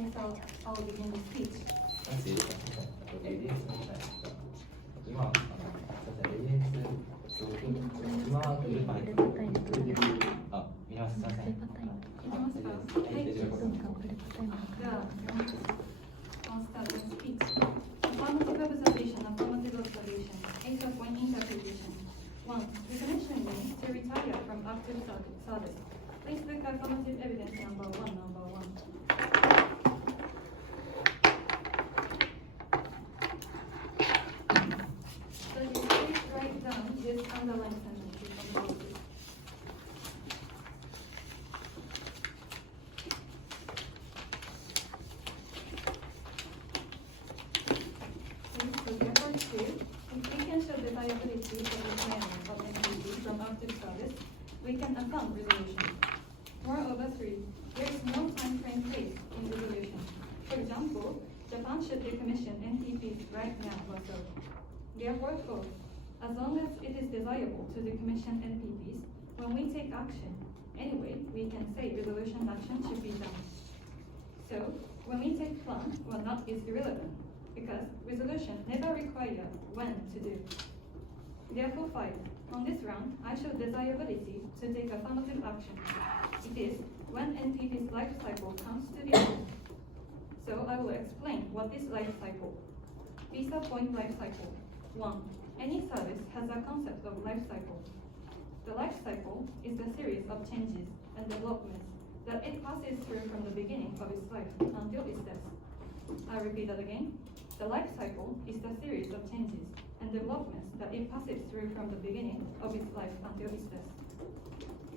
Okay, so I'll begin the speech. 여기 AS입니다. 이마, AS I'll start the speech. Affirmative observation, affirmative observation. AFF point interpretation. 1. Definition means to retire from active service. Please look at affirmative evidence number 1. So you please write down this underlined sentences on the board. If we can show the viability of the plan of NEG from active service, we can affirm resolution. Moreover, 3. There is no time frame placed in resolution. For example, Japan should decommission NTPs right now or so. Therefore, 4. As long as it is desirable to decommission NPPs, when we take action, anyway, we can say resolution action should be done. So, when we take plan or not is irrelevant, because resolution never requires when to do. Therefore, 5. On this round, I show desirability to take affirmative action. It is when NTP's life cycle comes to the end. So I will explain what is life cycle. Visa point life cycle. 1. Any service has a concept of life cycle. The life cycle is a series of changes and developments that it passes through from the beginning of its life until its death. I repeat that again. The life cycle is the series of changes and developments that it passes through from the beginning of its life until its death.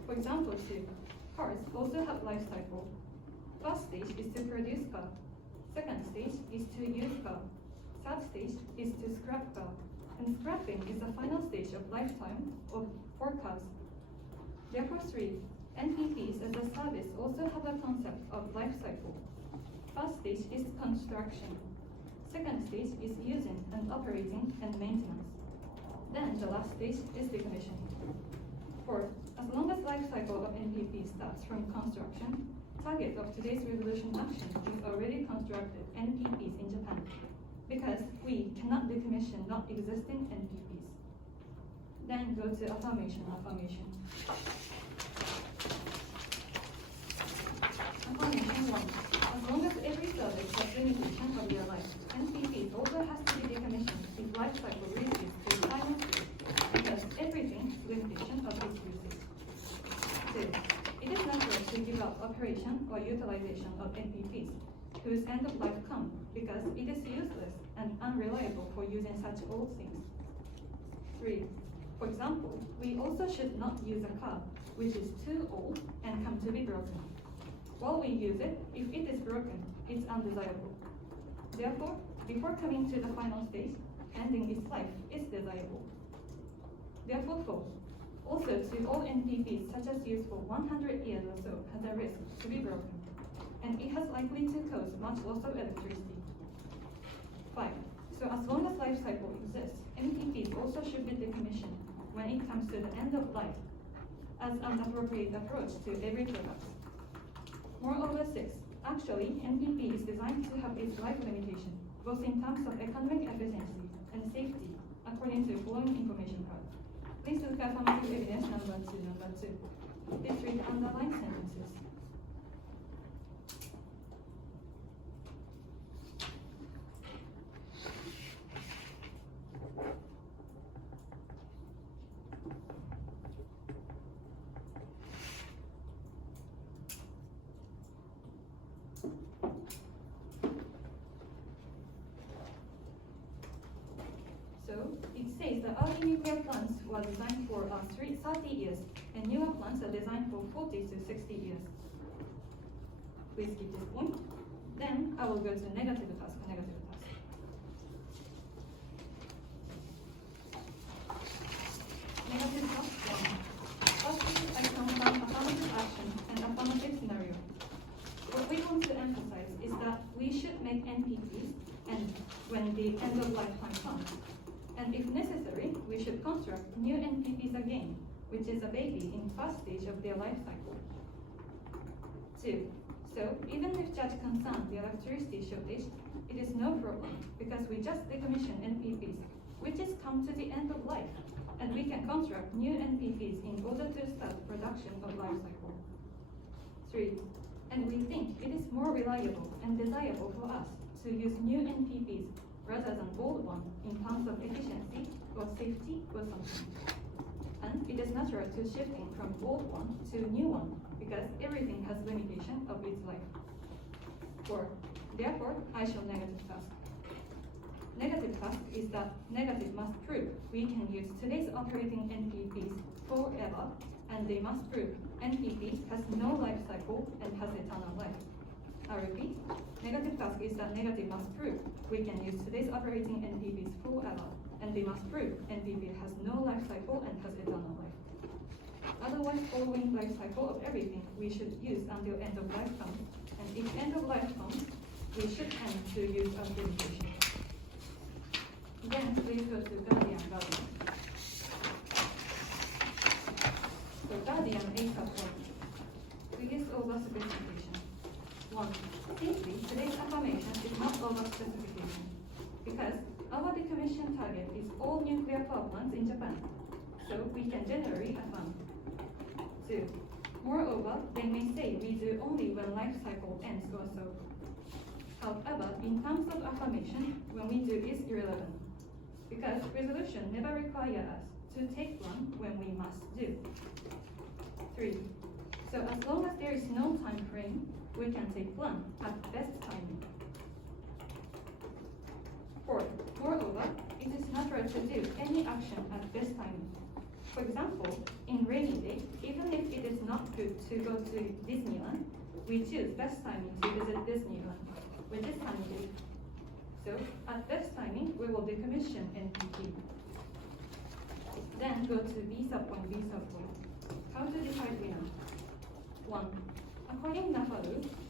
For example, 2. Cars also have life cycle. First stage is to produce car. Second stage is to use car. Third stage is to scrap car. And scrapping is the final stage of lifetime for cars. Therefore, 3. NPPs as a service also have a concept of life cycle. First stage is construction. Second stage is using and operating and maintenance. Then the last stage is decommissioning. 4. As long as life cycle of NPP starts from construction, target of today's resolution action is already constructed NPPs in Japan, because we cannot decommission not existing NPPs. Then go to affirmation. Affirmation 1. As long as every service has limitation of their life, NPP also has to be decommissioned if life cycle reaches to the final stage, because everything is limitation of its usage. 2. It is natural to give up operation or utilization of NPPs, whose end of life come because it is useless and unreliable for using such old things. 3. For example, we also should not use a car which is too old and come to be broken. While we use it, if it is broken, it's undesirable. Therefore, before coming to the final stage, ending its life is desirable. Therefore, 4. Also, to all NPPs such as used for 100 years or so has a risk to be broken, and it has likely to cause much loss of electricity. 5. So as long as life cycle exists, NPPs also should be decommissioned when it comes to the end of life, as an appropriate approach to every product. Moreover, 6. Actually, NPP is designed to have its life limitation, both in terms of economic efficiency and safety, according to the following information card. Please look at affirmative evidence number 2. Please read the underlined sentences. So, it says the early nuclear plants were designed for 30 years, and newer plants are designed for 40 to 60 years. Please keep this point. Then, I will go to negative task. Negative task 1. First, I count down affirmative action and affirmative scenario. What we want to emphasize is that we should make NPPs and when the end of lifetime comes. And if necessary, we should construct new NPPs again, which is a baby in first stage of their life cycle. 2. So even if judge concerned the electricity shortage, it is no problem because we just decommission NPPs, which is come to the end of life, and we can construct new NPPs in order to start production of life cycle. 3. And we think it is more reliable and desirable for us to use new NPPs rather than old ones in terms of efficiency or safety or something. And it is natural to shifting from old one to new one because everything has limitation of its life. 4. Therefore, I show negative task. Negative task is that negative must prove we can use today's operating NPPs forever, and they must prove NPP has no life cycle and has eternal life. I repeat, negative task is that negative must prove we can use today's operating NPPs forever, and they must prove NPP has no life cycle and has eternal life. Otherwise, following life cycle of everything we should use until end of life comes, and if end of life comes, we should end to use as limitation. Then please go to Guardian. So Guardian AFF biggest over specification. 1. Simply, today's affirmation is not over specification because our decommission target is all nuclear power plants in Japan, so we can generally affirm. 2. Moreover, they may say we do only when life cycle ends or so. However, in terms of affirmation, when we do is irrelevant, because resolution never requires us to take one when we must do. 3. So as long as there is no time frame, we can take one at best timing. 4. Moreover, it is natural to do any action at best timing. For example, in rainy day, even if it is not good to go to Disneyland, we choose best timing to visit Disneyland, which is sunny day. So at best timing, we will decommission NPP. Then go to B sub 1, B sub 4. How to decide winner? 1. According to NAFA,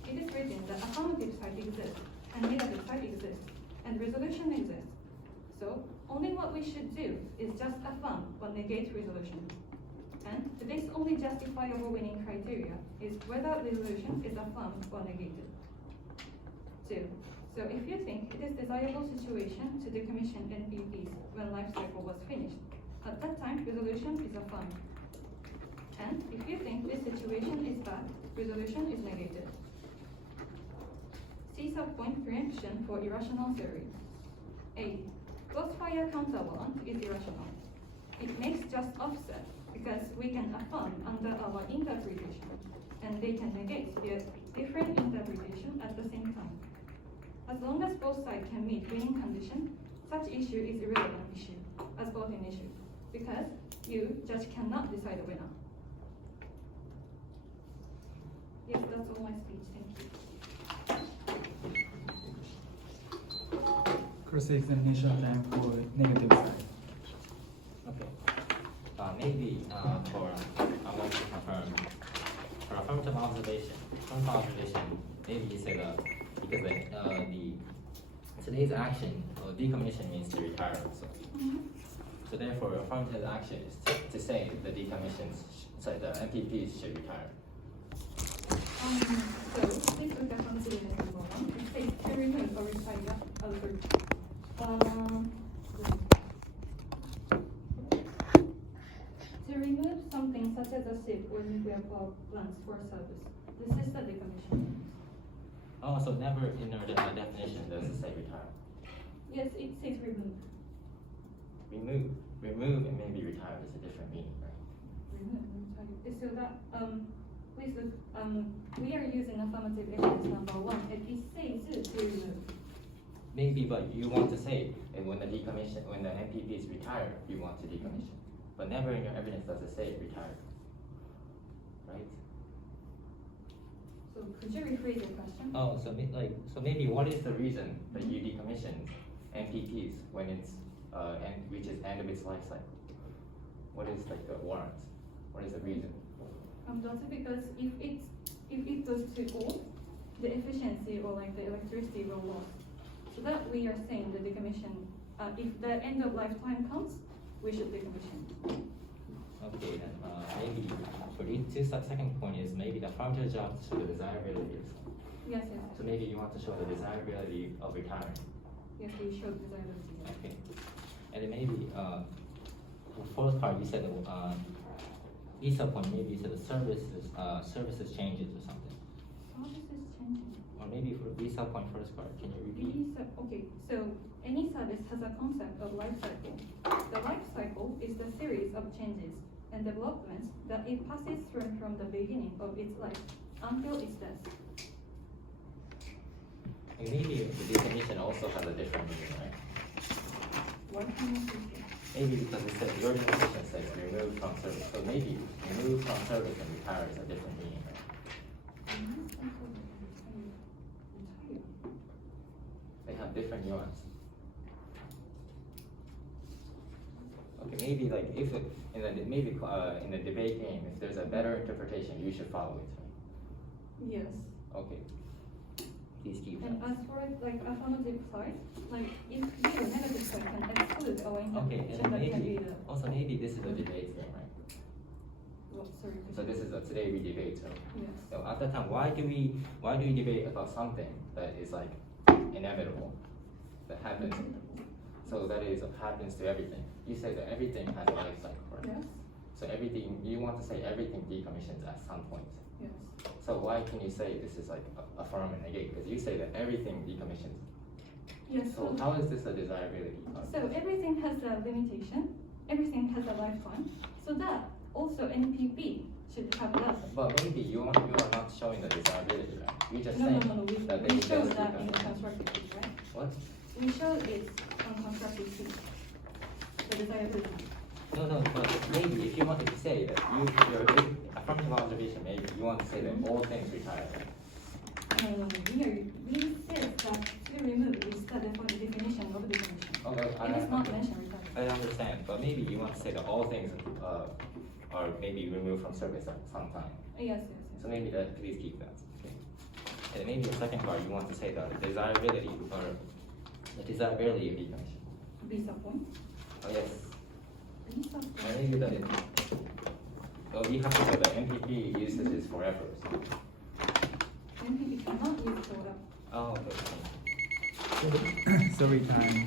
it is written that affirmative side exists and negative side exists and resolution exists. So only what we should do is just affirm or negate resolution. And today's only justifiable winning criteria is whether resolution is affirmed or negated. 2. So if you think it is desirable situation to decommission NPPs when life cycle was finished, at that time resolution is affirmed. And if you think this situation is bad, resolution is negated. C sub point preemption for irrational theory. A. Crossfire counterbalance is irrational. It makes just offset because we can affirm under our interpretation, and they can negate their different interpretation at the same time. As long as both sides can meet winning condition, such issue is irrelevant issue as voting issue, because you, judge, cannot decide the winner. Yes, that's all my speech. Thank you. Cross-examination time for negative side. Okay. Maybe for I want to confirm for affirmative observation. Maybe you said because the today's action or decommission means to retire. So therefore, affirmative action is to say the decommissions, so the MPPs should retire. So please look at consideration number 1. It says to remove or retire to remove something such as a ship or nuclear power plants for service. This is the decommission. Oh, so never in our definition does it say retire. Yes, it says remove. Remove and maybe retire is a different meaning, right? Remove and retire. So that please look. We are using affirmative evidence number 1. It says to remove. Maybe, but you want to say when the MPPs retire, you want to decommission. But never in your evidence does it say retire. Right? So could you rephrase your question? Oh, so maybe what is the reason that you decommission MPPs when it's reaches end of its life cycle? What is the warrant? What is the reason? That's because if it goes too old, the efficiency or the electricity will lose. So that we are saying the decommission. If the end of lifetime comes, we should decommission. Okay, then maybe for the second point is maybe the affirmative job to the desirability Yes, yes, So maybe you want to show the desirability of retiring. yes, we showed desirability. Okay. And then maybe for first part you said visa point, maybe you said the services changes or something. Services changing. Or maybe for visa point first part, can you repeat? Visa, okay, so any service has a concept of life cycle. The life cycle is the series of changes and developments that it passes through from the beginning of its life until its death. And maybe the definition also has a different meaning, right? What can you say? Maybe because it says your definition says remove from service. So maybe remove from service and retire is a different meaning, right? They have different nuance. Okay, maybe like if it, in the debate game, if there's a better interpretation, you should follow it. Right? Yes. Okay. Please keep And that. as for like affirmative side, like if the negative side can exclude our Okay, and interpretation, then that can be maybe the. also maybe this is a debate game, right? Well, sorry. So this is today we debate. So, Yes. so at that time, why do we debate about something that is like inevitable, that happens? So that is happens to everything. You say that everything has a life cycle, right? Yes. So everything you want to say everything decommissions at some point. Yes. So why can you say this is like affirm and negate? Because you say that everything decommissions. Yes. So how is this a desirability? So everything has a limitation, everything has a lifetime, so that also NPP should have that. But maybe you are not showing the desirability, right? You just No, saying no, no, that we they showed just that in the decommit. constructive piece, right? What? We showed it on constructive piece, the desirability. No, but maybe if you wanted to say that your affirmative observation, maybe you want to say that all things retire, right? No, we said that to remove is the definition of the definition. Okay, It is not mentioned I retirement. understand, but maybe you want to say that all things are maybe removed from service at some time. Yes, So maybe that, please keep that. Okay. And maybe the second part, you want to say that desirability or the desirability of decommission. Visa point. Oh yes. Visa And point. maybe that is. Well, we have to say that MPP uses this forever. So. NPP cannot use soda. Oh, okay. So retire.